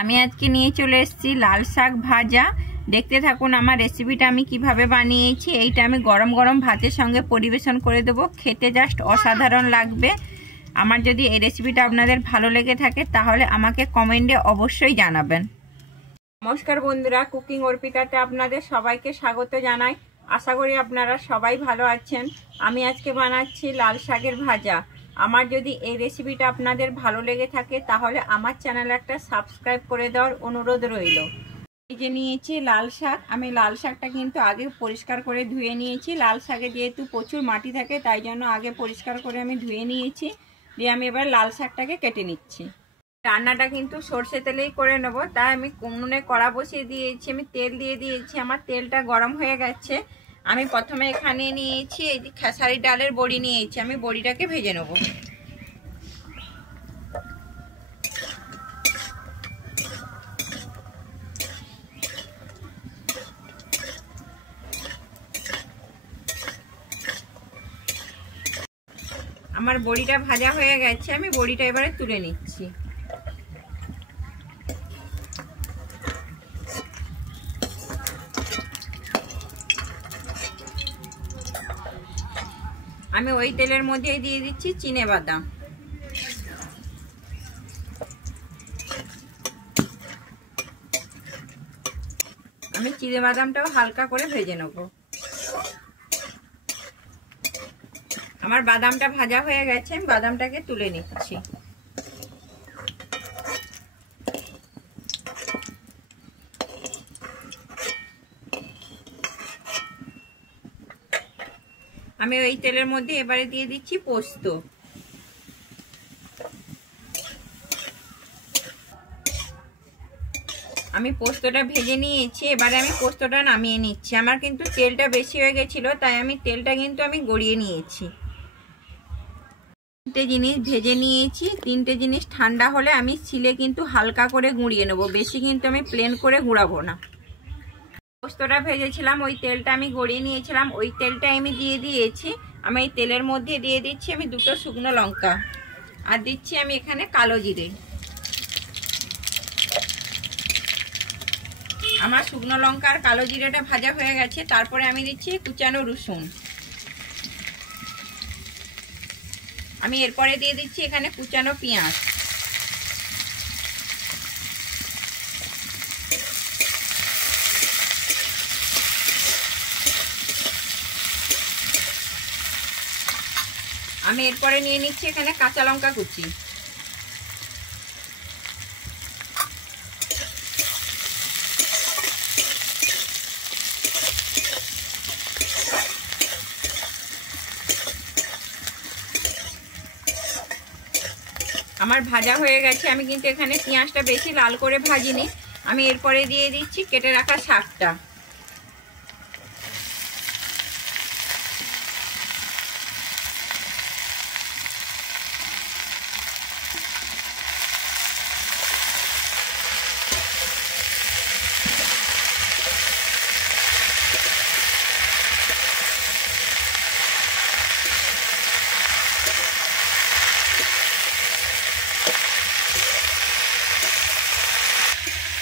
আমি আজকে নিয়ে চলে এসেছি লাল শাক ভাজা। দেখতে থাকুন আমার রেসিপিটা আমি কিভাবে বানিয়েছি। এইটা আমি গরম গরম ভাতের সঙ্গে পরিবেশন করে দেবো, খেতে জাস্ট অসাধারণ লাগবে। আমার যদি এই রেসিপিটা আপনাদের ভালো লেগে থাকে তাহলে আমাকে কমেন্টে অবশ্যই জানাবেন। নমস্কার বন্ধুরা, কুকিং অর্পিতাতে আপনাদের সবাইকে স্বাগত জানাই। আশা করি আপনারা সবাই ভালো আছেন। আমি আজকে বানাচ্ছি লাল শাকের ভাজা। আমার যদি এই রেসিপিটা আপনাদের ভালো লেগে থাকে তাহলে আমার চ্যানেলে একটা সাবস্ক্রাইব করে দেওয়ার অনুরোধ রইল। এই যে নিয়েছি লাল শাক। আমি লাল শাকটা কিন্তু আগে পরিষ্কার করে ধুয়ে নিয়েছি। লাল শাকে যেহেতু প্রচুর মাটি থাকে তাই জন্য আগে পরিষ্কার করে আমি ধুয়ে নিয়েছি। দিয়ে আমি এবার লাল শাকটাকে কেটে নিচ্ছি। রান্নাটা কিন্তু সর্ষে তেলেই করে নেব, তাই আমি উনুনে কড়া বসিয়ে দিয়েছি। আমি তেল দিয়ে দিয়েছি। আমার তেলটা গরম হয়ে গেছে। আমি প্রথমে এখানে নিয়েছি এই যে খেসারি ডালের বড়ি নিয়েছি। আমি বড়িটাকে ভেজে নেব। আমার বড়িটা ভাজা হয়ে গেছে। আমি বড়িটা এবারে তুলে নিচ্ছি। আমি ওই তেলের মধ্যেই দিয়ে দিচ্ছি চিনেবাদাম। আমি চিনেবাদামটাও হালকা করে ভেজে নেব। আমার বাদামটা ভাজা হয়ে গেছে। আমি বাদামটাকে তুলে নিচ্ছি। আমি ওই তেলের মধ্যে এবারে দিয়ে দিচ্ছি পোস্ত। আমি পোস্তটা ভেজে নিয়েছি। এবারে আমি পোস্তটা নামিয়ে নিচ্ছি। আমার কিন্তু তেলটা বেশি হয়ে গেছিল, তাই আমি তেলটা কিন্তু আমি গড়িয়ে নিয়েছি। তিনটে জিনিস ভেজে নিয়েছি। তিনটে জিনিস ঠান্ডা হলে আমি শিলে কিন্তু হালকা করে গুঁড়িয়ে নেব, বেশি কিন্তু আমি প্লেন করে গুঁড়াবো না। পোস্তটা ভেজেছিলাম, ওই তেলটা আমি গড়িয়ে নিয়েছিলাম, ওই তেলটাই আমি দিয়ে দিয়েছি। আমি এই তেলের মধ্যে দিয়ে দিচ্ছি আমি দুটো শুকনো লঙ্কা, আর দিচ্ছি আমি এখানে কালো জিরে। আমার শুকনো লঙ্কা আর কালো জিরেটা ভাজা হয়ে গেছে। তারপরে আমি দিচ্ছি কুচানো রসুন। আমি এরপরে দিয়ে দিচ্ছি এখানে কুচানো পেঁয়াজ। আমি এরপরে নিয়ে নিচ্ছি এখানে কাঁচা লঙ্কা কুচি। আমার ভাজা হয়ে গেছে। আমি কিন্তু এখানে পেঁয়াজটা বেশি লাল করে ভাজিনি। আমি এরপরে দিয়ে দিচ্ছি কেটে রাখা শাকটা।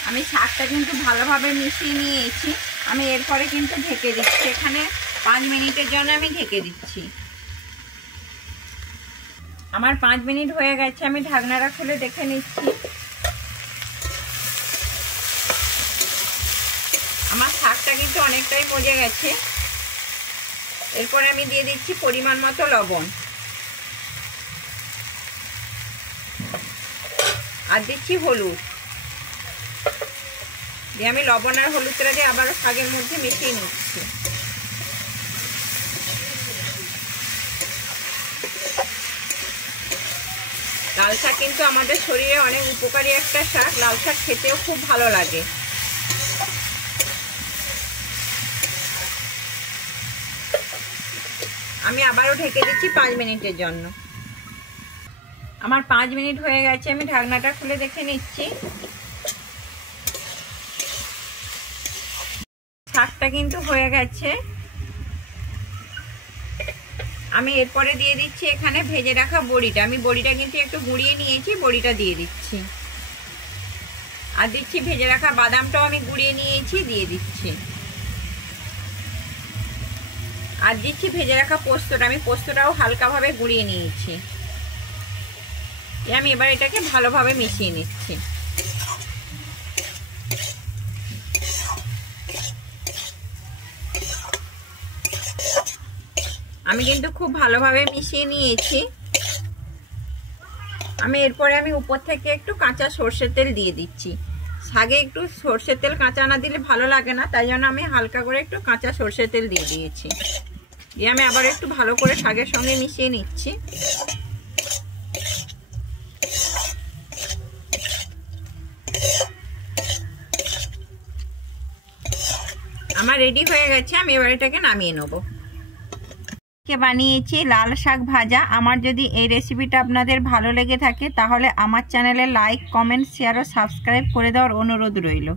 আমি শাকটা কিন্তু ভালোভাবে মিশিয়ে নিয়েছি। আমি এরপরে কিন্তু ঢেকে দিচ্ছি। এখানে 5 মিনিটের জন্য আমি ঢেকে দিচ্ছি। আমার 5 মিনিট হয়ে গেছে। আমি ঢাকনাটা খুলে দেখে নিচ্ছি। আমার শাকটা কিন্তু অনেকটাই মজে গেছে। এরপরে আমি দিয়ে দিচ্ছি পরিমাণ মতো লবণ, আর দিচ্ছি হলুদ। দিয়ে আমি লবণ আর হলুদটা দিয়ে আবারও শাকের মধ্যে মিশিয়ে নিচ্ছি। লাল শাক কিন্তু আমাদের শরীরে অনেক উপকারী একটা শাক। লাল শাক খেতেও খুব ভালো লাগে। আমি আবারও ঢেকে দিচ্ছি 5 মিনিটের জন্য। আমার 5 মিনিট হয়ে গেছে। আমি ঢাকনাটা খুলে দেখে নিচ্ছি। শাকটা কিন্তু হয়ে গেছে। আমি এরপরে দিয়ে দিচ্ছি এখানে ভেজে রাখা বড়িটা। আমি বড়িটা কিন্তু একটু গুঁড়িয়ে নিয়েছি, বড়িটা দিয়ে দিচ্ছি। আর দিচ্ছি ভেজে রাখা বাদামটাও আমি গুঁড়িয়ে নিয়েছি, দিয়ে দিচ্ছি। আর দিচ্ছি ভেজে রাখা পোস্তটা, আমি পোস্তটাও হালকাভাবে গুঁড়িয়ে নিয়েছি। আমি এবার এটাকে ভালোভাবে মিশিয়ে নিচ্ছি। আমি কিন্তু খুব ভালোভাবে মিশিয়ে নিয়েছি। এরপরে আমি উপর থেকে একটু কাঁচা সর্ষের তেল দিয়ে দিচ্ছি। শাকে একটু সর্ষের তেল কাঁচা না দিলে ভালো লাগে না, তাই জন্য আমি হালকা করে একটু কাঁচা সর্ষের তেল দিয়ে দিয়েছি। দিয়ে আমি আবার একটু ভালো করে শাকের সঙ্গে মিশিয়ে নিচ্ছি। আমার রেডি হয়ে গেছে, আমি এবার এটাকে নামিয়ে নেব। বানিয়েছি লাল শাক ভাজা। আমার যদি এই রেসিপিটা আপনাদের ভালো লেগে থাকে তাহলে আমার চ্যানেলে লাইক, কমেন্ট, শেয়ার ও সাবস্ক্রাইব করে দেওয়ার অনুরোধ রইল।